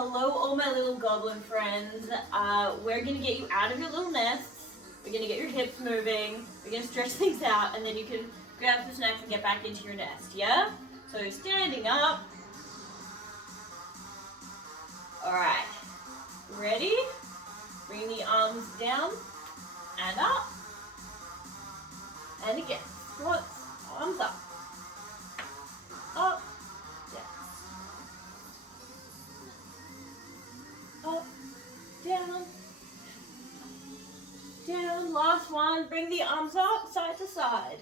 hello all my little goblin friends. We're going to get you out of your little nests. We're going to get your hips moving. We're going to stretch things out, and then you can grab some snacks and get back into your nest, yeah? So standing up. Alright, ready? Bring the arms down and up. And again, squats, arms up. Up, down. Up, down. Down, last one. Bring the arms up, side to side.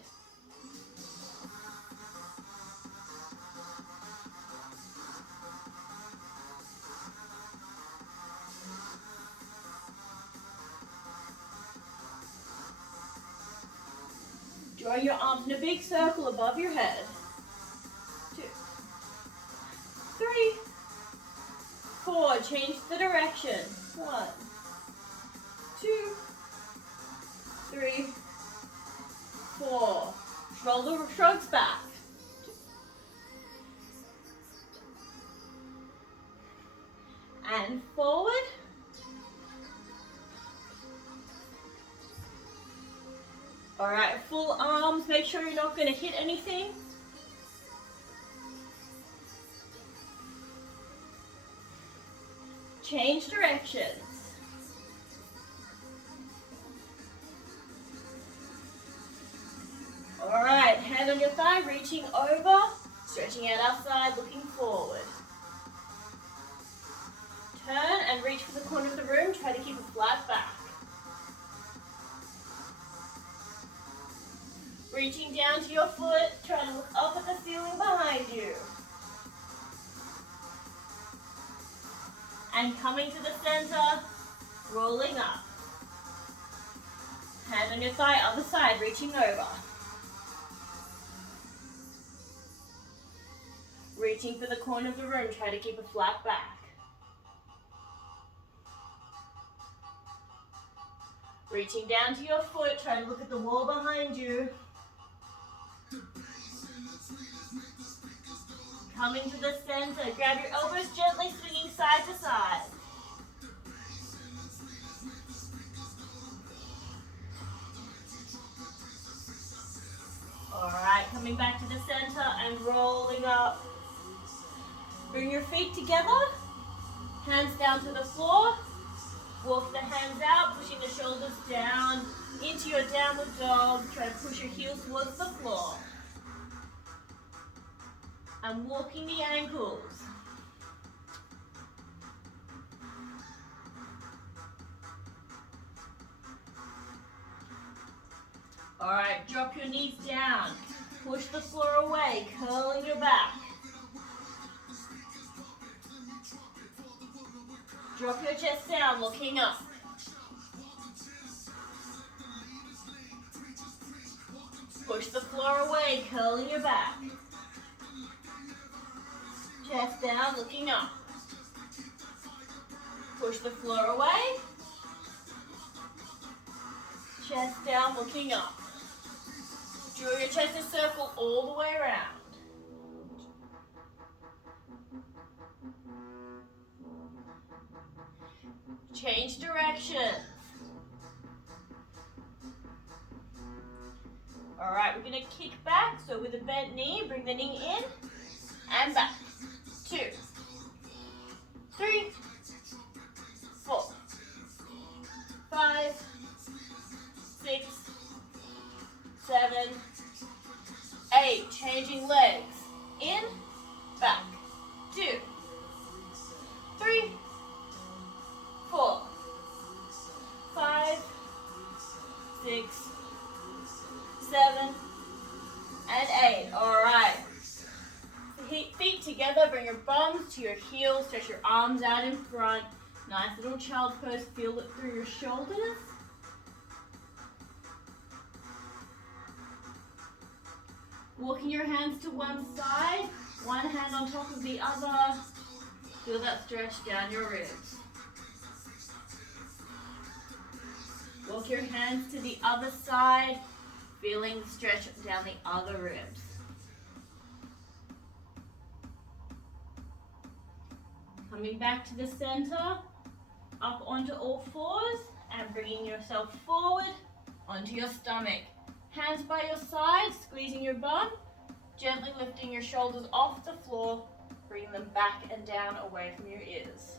Drawing your arms in a big circle above your head. 2, 3, 4. Change the direction. 1, 2, 3, 4. Shoulder shrugs back. And forward. Alright, full arms. Make sure you're not going to hit anything. Change directions. Alright, hand on your thigh, reaching over, stretching out outside, looking forward. Turn and reach for the corner of the room, try to keep a flat back. Reaching down to your foot, try to look up at the ceiling behind you. And coming to the center, rolling up. Hand on your thigh, other side, reaching over. Reaching for the corner of the room, try to keep a flat back. Reaching down to your foot, try to look at the wall behind you. Coming to the center, grab your elbows gently, swinging side to side. Alright, coming back to the center and rolling up. Bring your feet together, hands down to the floor. Walk the hands out, pushing the shoulders down into your downward dog. Try to push your heels towards the floor. And walking the ankles. Alright, drop your knees down. Push the floor away, curling your back. Drop your chest down, looking up. Push the floor away, curling your back. Chest down, looking up. Push the floor away. Chest down, looking up. Draw your chest in a circle all the way around. Change directions. Alright, we're going to kick back. So with a bent knee, bring the knee in and back. 2, 3, 4, 5, 6, 7, 8. Changing legs. In, back. 2, 3, 4, 5, 6, 7, and 8. Alright. Feet together, bring your bums to your heels, stretch your arms out in front. Nice little child's pose, feel it through your shoulders. Walking your hands to one side, one hand on top of the other. Feel that stretch down your ribs. Walk your hands to the other side, feeling the stretch down the other ribs. Coming back to the center, up onto all fours and bringing yourself forward onto your stomach. Hands by your side, squeezing your bum, gently lifting your shoulders off the floor, bringing them back and down away from your ears.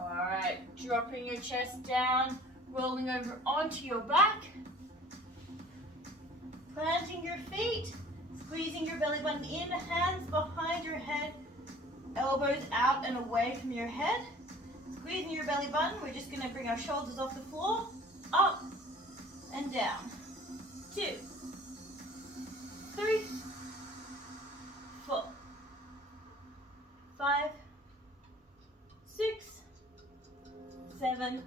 Alright, dropping your chest down, rolling over onto your back, planting your feet, squeezing your belly button in, hands behind your head, elbows out and away from your head. Squeezing your belly button, we're just going to bring our shoulders off the floor, up and down. 2, 3, 4, 5, 6, 7,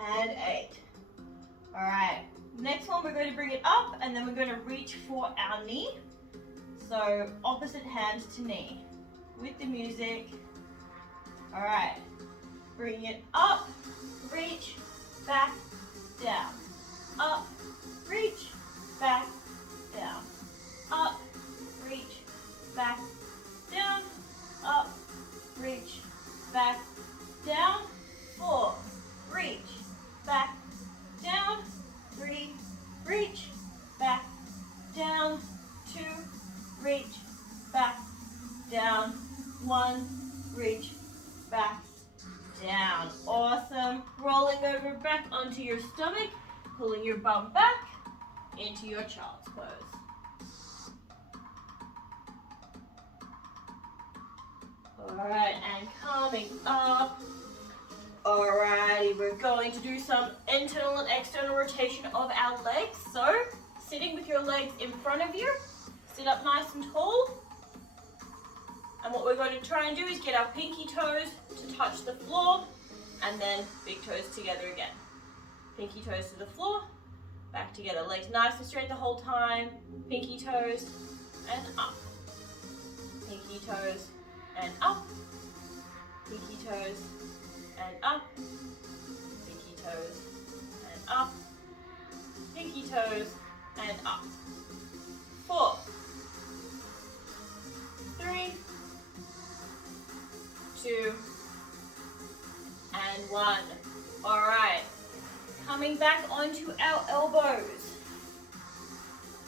and 8. All right, next one we're going to bring it up and then we're going to reach for our knee. So opposite hand to knee with the music. All right, bring it up, reach, back, down, up, reach, back, down, up, reach, back, down, up, reach, back, down, 4, reach, back, down, 3, reach, back, down, 2, reach, back, down, 1, reach, back, down. Awesome. Rolling over back onto your stomach, pulling your bum back into your child's pose. Alright, and coming up. Alrighty, we're going to do some internal and external rotation of our legs. So, sitting with your legs in front of you, sit up nice and tall. And what we're going to try and do is get our pinky toes to touch the floor and then big toes together again. Pinky toes to the floor, back together. Legs nice and straight the whole time. Pinky toes and up. Pinky toes and up. Pinky toes and up. Pinky toes and up. Pinky toes and up. 4, 3, 2, and 1. All right, coming back onto our elbows.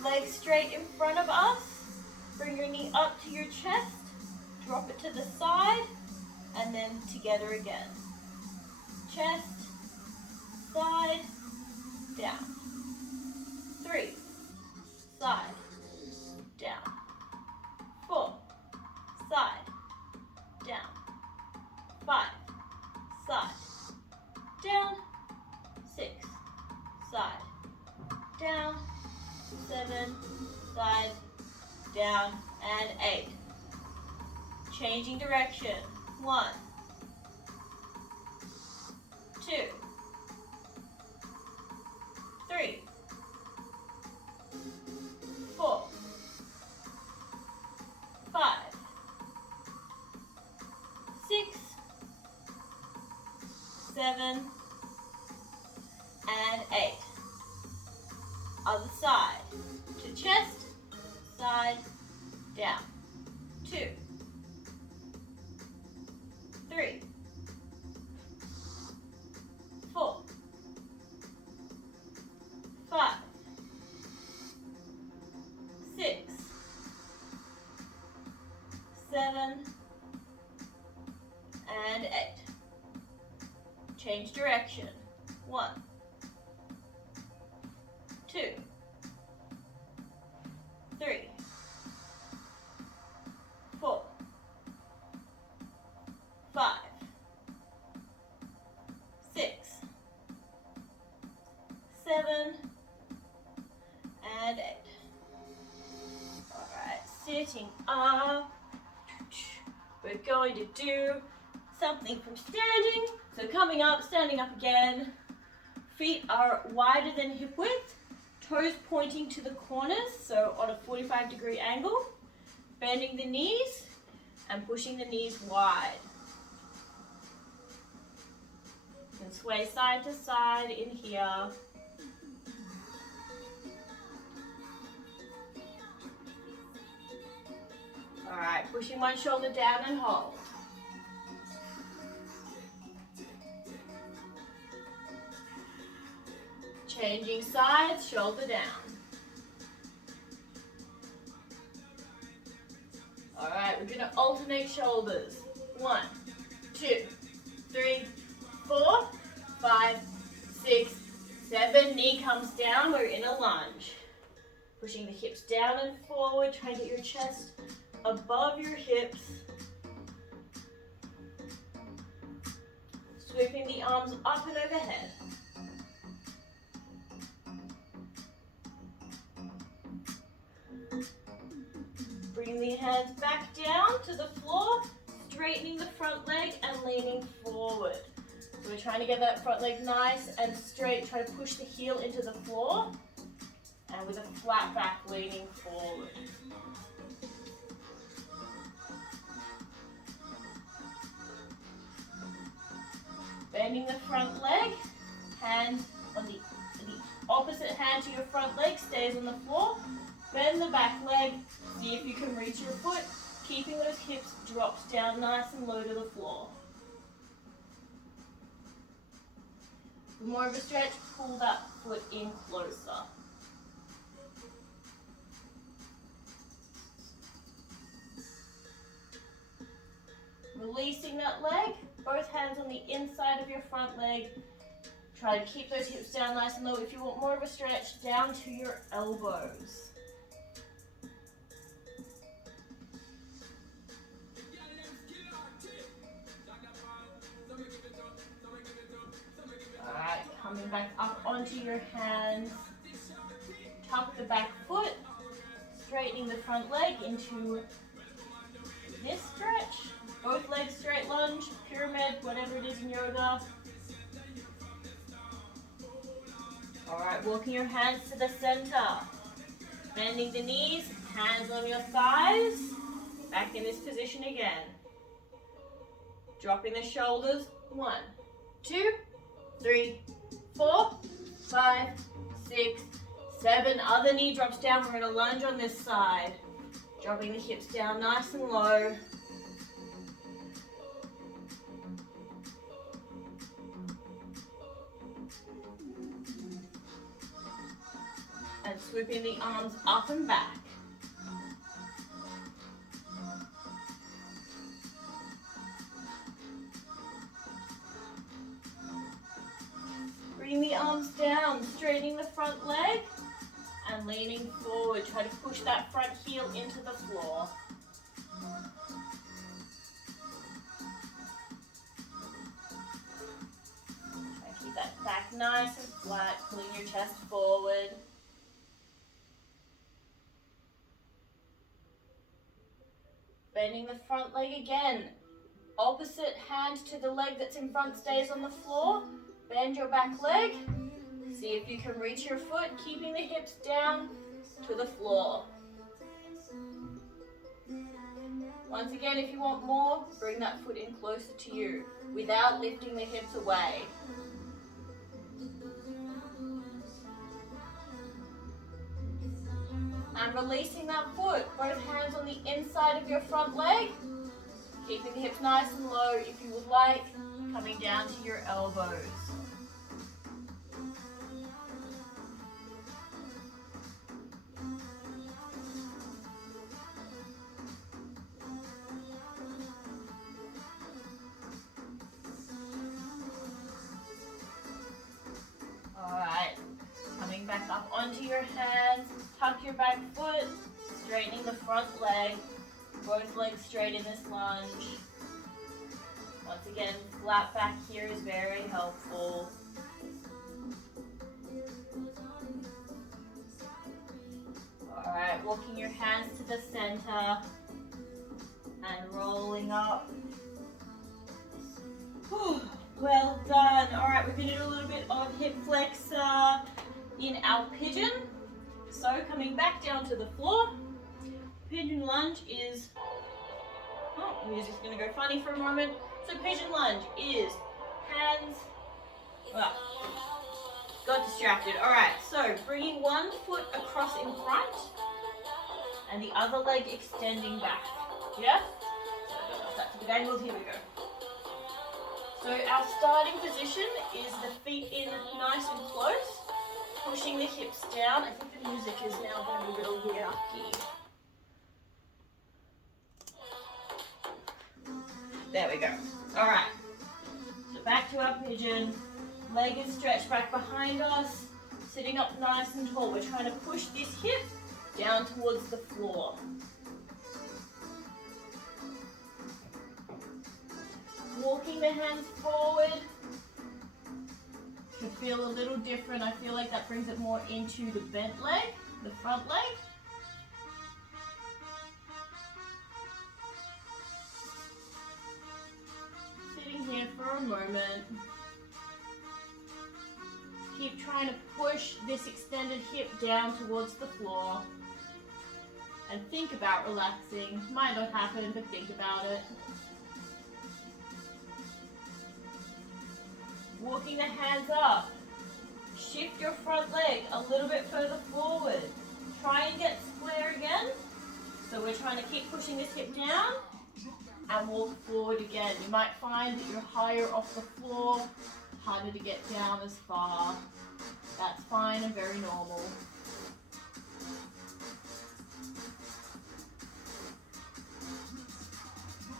Legs straight in front of us. Bring your knee up to your chest. Drop it to the side, and then together again. Chest, side, down. 3, side, down. 4, side, down. 5, side, down. 6, side, down. 7, side, down, and 8. Changing direction. 1, 2, 3, 4, 5, 6, 7, and 8. Other side. To chest, side, down. 2, 3, 4, 5, 6, 7, and 8. Change direction. 1, 2, 3, 4, 5, 6, 7, and 8. Alright, sitting up. We're going to do something from standing. So coming up, standing up again. Feet are wider than hip width. Toes pointing to the corners, so on a 45-degree angle. Bending the knees and pushing the knees wide. You can sway side to side in here. All right, pushing one shoulder down and hold. Changing sides, shoulder down. All right, we're gonna alternate shoulders. 1, 2, 3, 4, 5, 6, 7. Knee comes down, we're in a lunge. Pushing the hips down and forward, try to get your chest above your hips. Sweeping the arms up and overhead. Bringing the hands back down to the floor, straightening the front leg and leaning forward. So we're trying to get that front leg nice and straight. Try to push the heel into the floor and with a flat back leaning forward. Bending the front leg, hand on the opposite hand to your front leg stays on the floor. Bend the back leg, see if you can reach your foot, keeping those hips dropped down nice and low to the floor. For more of a stretch, pull that foot in closer. Releasing that leg, both hands on the inside of your front leg. Try to keep those hips down nice and low. If you want more of a stretch, down to your elbows. Alright, coming back up onto your hands. Tuck the back foot, straightening the front leg into this stretch. Both legs straight lunge, pyramid, whatever it is in yoga. Alright, walking your hands to the center. Bending the knees, hands on your thighs. Back in this position again. Dropping the shoulders. 1, 2, 3, 4, 5, 6, 7. Other knee drops down. We're going to lunge on this side. Dropping the hips down nice and low. And swooping the arms up and back. Bring the arms down, straightening the front leg and leaning forward. Try to push that front heel into the floor. Try to keep that back nice and flat, pulling your chest forward. Bending the front leg again. Opposite hand to the leg that's in front stays on the floor. Bend your back leg. See if you can reach your foot, keeping the hips down to the floor. Once again, if you want more, bring that foot in closer to you without lifting the hips away. And releasing that foot, both hands on the inside of your front leg, keeping the hips nice and low if you would like, coming down to your elbows. Alright, coming back up onto your hands, tuck your back foot, straightening the front leg, both legs straight in this lunge. Once again, flat back here is very helpful. Alright, walking your hands to the center and rolling up. Well done. Alright, we're going to do a little bit of hip flexor in our pigeon. So coming back down to the floor. Pigeon lunge is, oh, the music's going to go funny for a moment. So pigeon lunge is hands, got distracted. Alright, so bringing one foot across in front and the other leg extending back. Yeah? Back to the angles, here we go. So our starting position is the feet in nice and close, pushing the hips down. I think the music is now going to be a little yucky. There we go. Alright. So back to our pigeon. Leg is stretched back behind us. Sitting up nice and tall. We're trying to push this hip down towards the floor. Walking the hands forward can feel a little different. I feel like that brings it more into the bent leg, the front leg. Sitting here for a moment. Keep trying to push this extended hip down towards the floor. And think about relaxing. Might not happen, but think about it. Walking the hands up. Shift your front leg a little bit further forward. Try and get square again. So we're trying to keep pushing this hip down and walk forward again. You might find that you're higher off the floor, harder to get down as far. That's fine and very normal.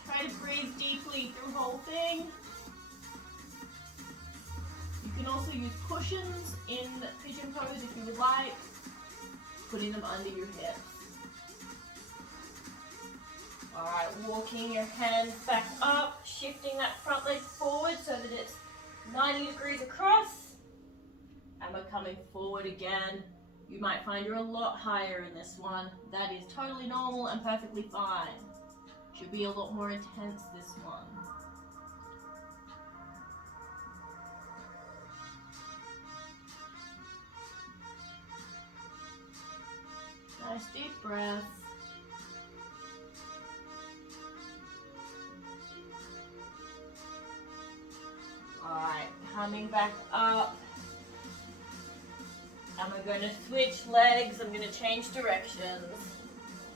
Try to breathe deeply through the whole thing. You can also use cushions in pigeon pose if you would like, putting them under your hips. Alright, walking your hands back up, shifting that front leg forward so that it's 90 degrees across. And we're coming forward again. You might find you're a lot higher in this one. That is totally normal and perfectly fine. Should be a lot more intense this one. Nice deep breath. Alright, coming back up. And we're going to switch legs. I'm going to change directions.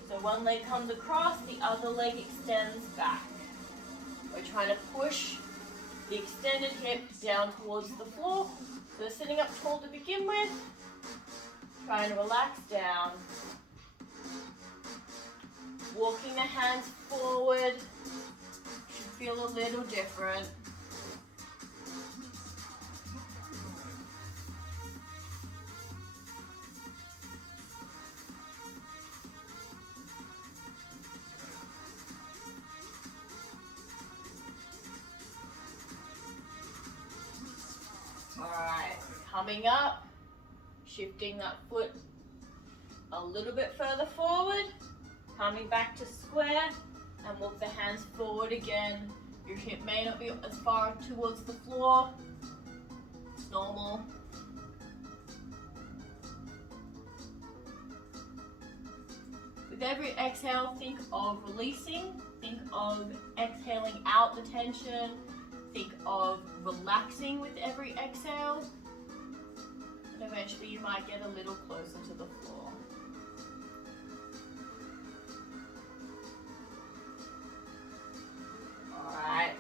So one leg comes across, the other leg extends back. We're trying to push the extended hip down towards the floor. So sitting up tall to begin with. Trying to relax down. Walking the hands forward. Should feel a little different. Alright, coming up, shifting that foot a little bit further forward, coming back to square, and walk the hands forward again. Your hip may not be as far towards the floor. It's normal. With every exhale, think of releasing, think of exhaling out the tension, think of relaxing with every exhale, and eventually you might get a little closer to the floor. Alright,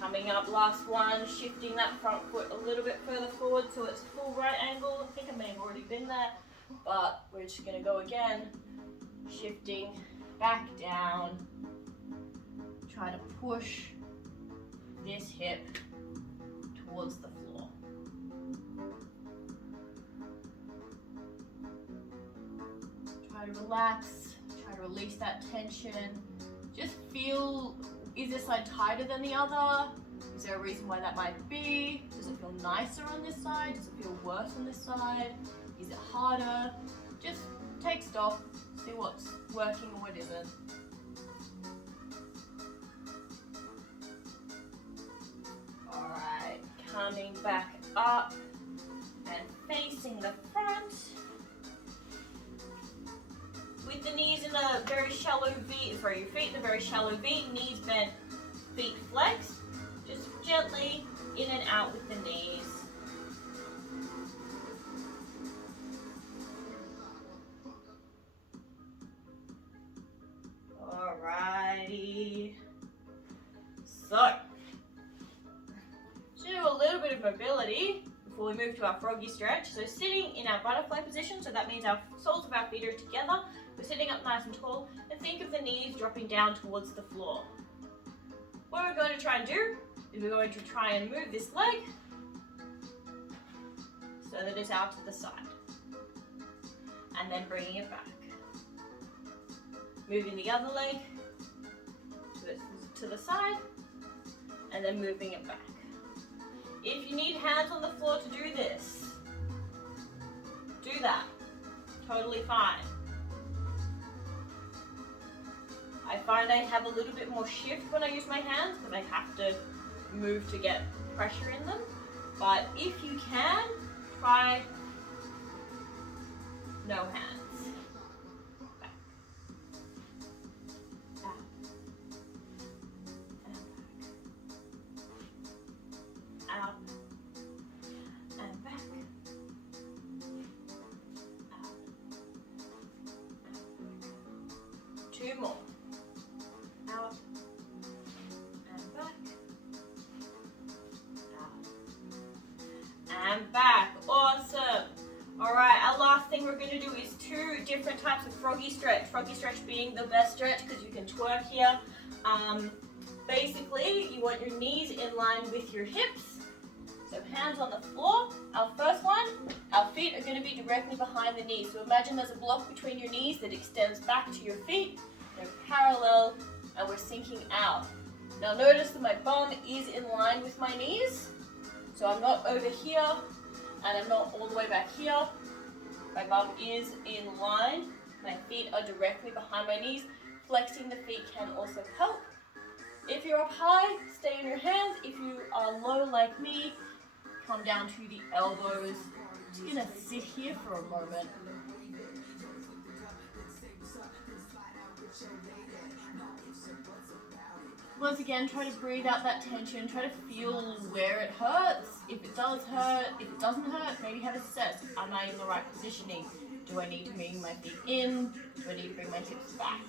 coming up, last one, shifting that front foot a little bit further forward so it's full right angle. I think I may have already been there, but we're just going to go again, shifting back down, try to push this hip towards the floor. Try to relax, try to release that tension. Just feel, is this side tighter than the other? Is there a reason why that might be? Does it feel nicer on this side? Does it feel worse on this side? Is it harder? Just take stock, see what's working or what isn't. Alright, coming back up and facing the front. With the knees in a very shallow V, your feet in a very shallow V, knees bent, feet flexed. Just gently in and out with the knees. Alright. stability before we move to our froggy stretch. So sitting in our butterfly position, so that means our soles of our feet are together. We're sitting up nice and tall, and think of the knees dropping down towards the floor. What we're going to try and do is we're going to try and move this leg so that it's out to the side. And then bringing it back. Moving the other leg to the side, and then moving it back. If you need hands on the floor to do this, do that. Totally fine. I find I have a little bit more shift when I use my hands because I have to move to get pressure in them. But if you can, try no hands. Back. Out. And back. Out. And back. Out. Two more. Out and back, out and back. Awesome. All right, our last thing we're going to do is two different types of froggy stretch. Froggy stretch being the best stretch because you can twerk here. Basically, you want your knees in line with your hips. So hands on the floor. Our first one, our feet are going to be directly behind the knees. So imagine there's a block between your knees that extends back to your feet. They're parallel. And we're sinking out. Now notice that my bum is in line with my knees. So I'm not over here and I'm not all the way back here. My bum is in line. My feet are directly behind my knees. Flexing the feet can also help. If you're up high, stay in your hands. If you are low like me, come down to the elbows. I'm just gonna sit here for a moment. Once again, try to breathe out that tension. Try to feel where it hurts. If it does hurt, if it doesn't hurt, maybe have a assess. Am I in the right positioning? Do I need to bring my feet in? Do I need to bring my hips back?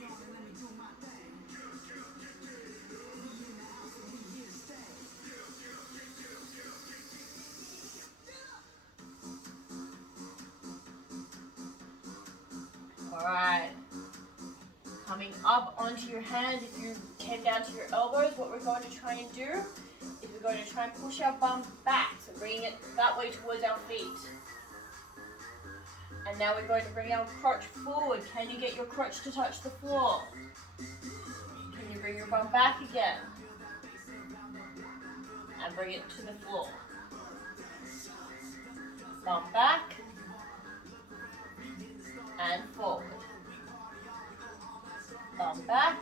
All right. Coming up onto your hands, if you came down to your elbows, what we're going to try and do is we're going to try and push our bum back, so bringing it that way towards our feet. And now we're going to bring our crotch forward. Can you get your crotch to touch the floor? Can you bring your bum back again? And bring it to the floor. Bum back and forward. Bum back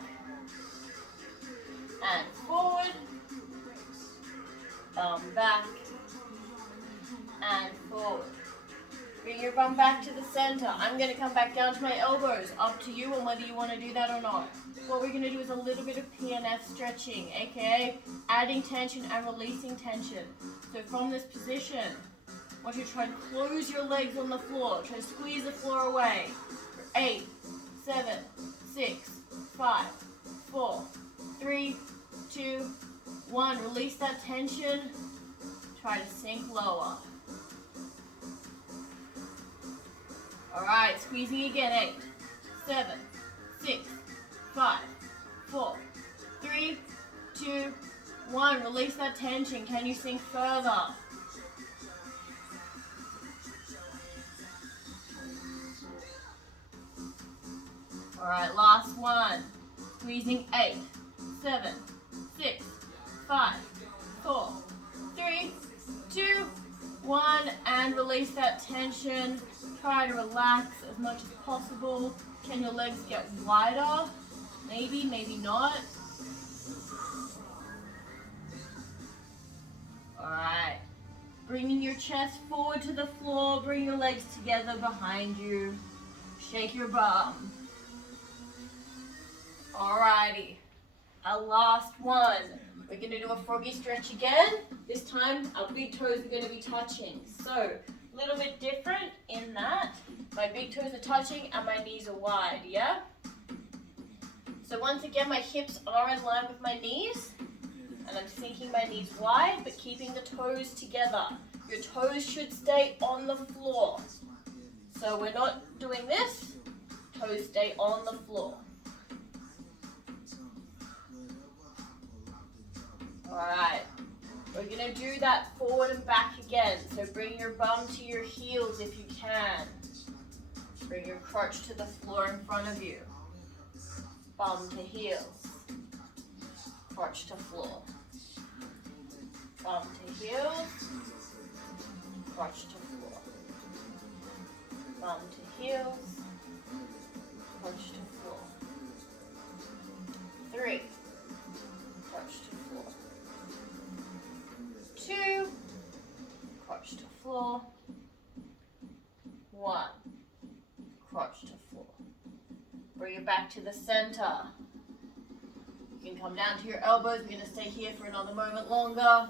and forward, bum back and forward. Bring your bum back to the center. I'm going to come back down to my elbows. Up to you on whether you want to do that or not. What we're going to do is a little bit of PNF stretching, aka adding tension and releasing tension. So from this position, I want you to try and close your legs on the floor. Try to squeeze the floor away. 8, 7, 6, 5, 4, 3, 2, 1. Release that tension. Try to sink lower. All right, squeezing again. 8, 7, 6, 5, 4, 3, 2, 1. Release that tension. Can you sink further? All right, last one. Squeezing 8, 7, 6, 5, 4, 3, 2, 1, and release that tension. Try to relax as much as possible. Can your legs get wider? Maybe, maybe not. All right. Bringing your chest forward to the floor. Bring your legs together behind you. Shake your bum. Alrighty, our last one. We're going to do a froggy stretch again. This time our big toes are going to be touching. So, a little bit different in that my big toes are touching and my knees are wide, yeah? So once again, my hips are in line with my knees. And I'm sinking my knees wide, but keeping the toes together. Your toes should stay on the floor. So we're not doing this. Toes stay on the floor. Alright, we're going to do that forward and back again. So bring your bum to your heels if you can. Bring your crotch to the floor in front of you. Bum to heels. Crotch to floor. Bum to heels. Crotch to floor. Bum to heels. Crotch to floor. 3. Crotch to floor. 2. Crotch to floor. 1. Crotch to floor. Bring it back to the center. You can come down to your elbows. We're going to stay here for another moment longer.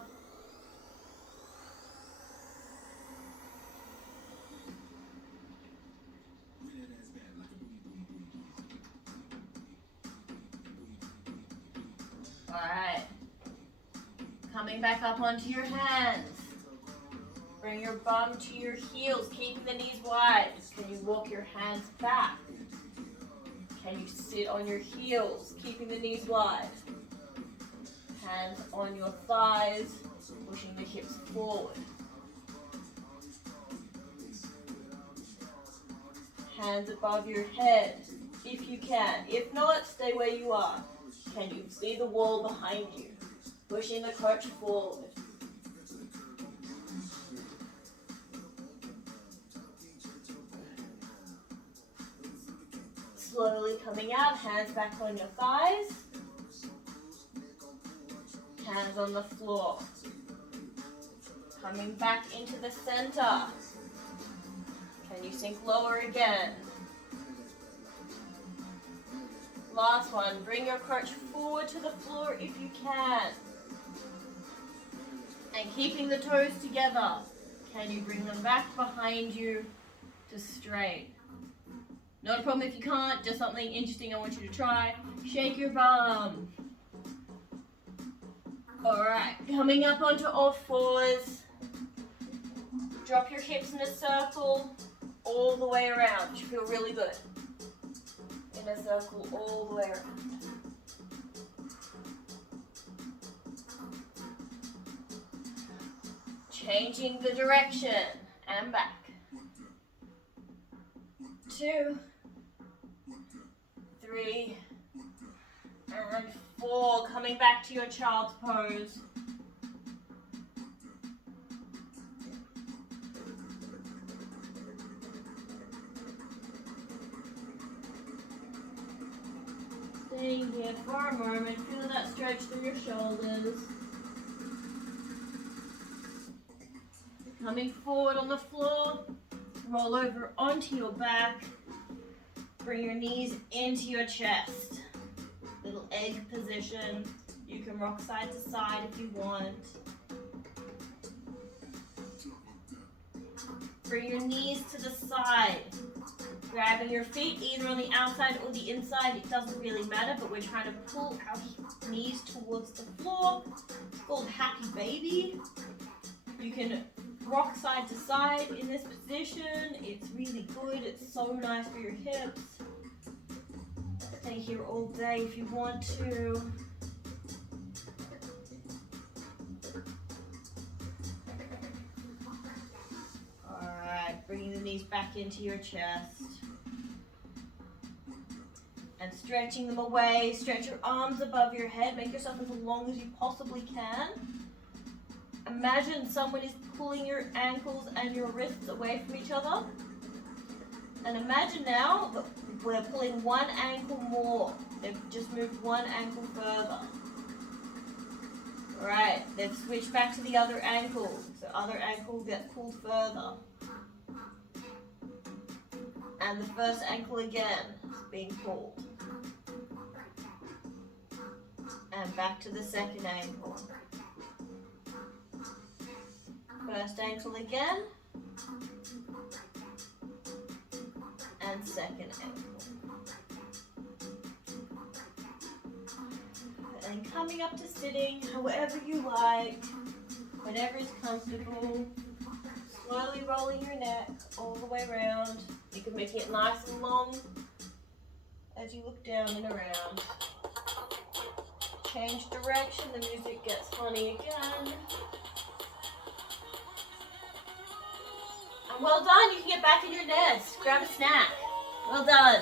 Alright. Coming back up onto your hands. Bring your bum to your heels, keeping the knees wide. Can you walk your hands back? Can you sit on your heels, keeping the knees wide? Hands on your thighs, pushing the hips forward. Hands above your head, if you can. If not, stay where you are. Can you see the wall behind you? Pushing the crotch forward. Slowly coming out, hands back on your thighs. Hands on the floor. Coming back into the center. Can you sink lower again? Last one, bring your crotch forward to the floor if you can. And keeping the toes together, can you bring them back behind you to straight? Not a problem if you can't, just something interesting I want you to try. Shake your bum. Alright, coming up onto all fours. Drop your hips in a circle all the way around. You should feel really good. In a circle all the way around. Changing the direction and back. 2, 3, and 4. Coming back to your child's pose. Staying here for a moment. Feel that stretch through your shoulders. Coming forward on the floor. Roll over onto your back. Bring your knees into your chest. Little egg position. You can rock side to side if you want. Bring your knees to the side. Grabbing your feet either on the outside or the inside. It doesn't really matter, but we're trying to pull our knees towards the floor. It's called Happy Baby. You can rock side to side in this position. It's really good. It's so nice for your hips. Stay here all day if you want to. Alright, bringing the knees back into your chest. And stretching them away. Stretch your arms above your head. Make yourself as long as you possibly can. Imagine someone is pulling your ankles and your wrists away from each other. And imagine now that we're pulling one ankle more. They've just moved one ankle further. Alright, they've switched back to the other ankle. So other ankle gets pulled further. And the first ankle again is being pulled. And back to the second ankle. First ankle again. And second ankle. And coming up to sitting, however you like, whatever is comfortable. Slowly rolling your neck all the way around. You can make it nice and long as you look down and around. Change direction, the music gets funny again. And well done, you can get back in your nest. Grab a snack. Well done.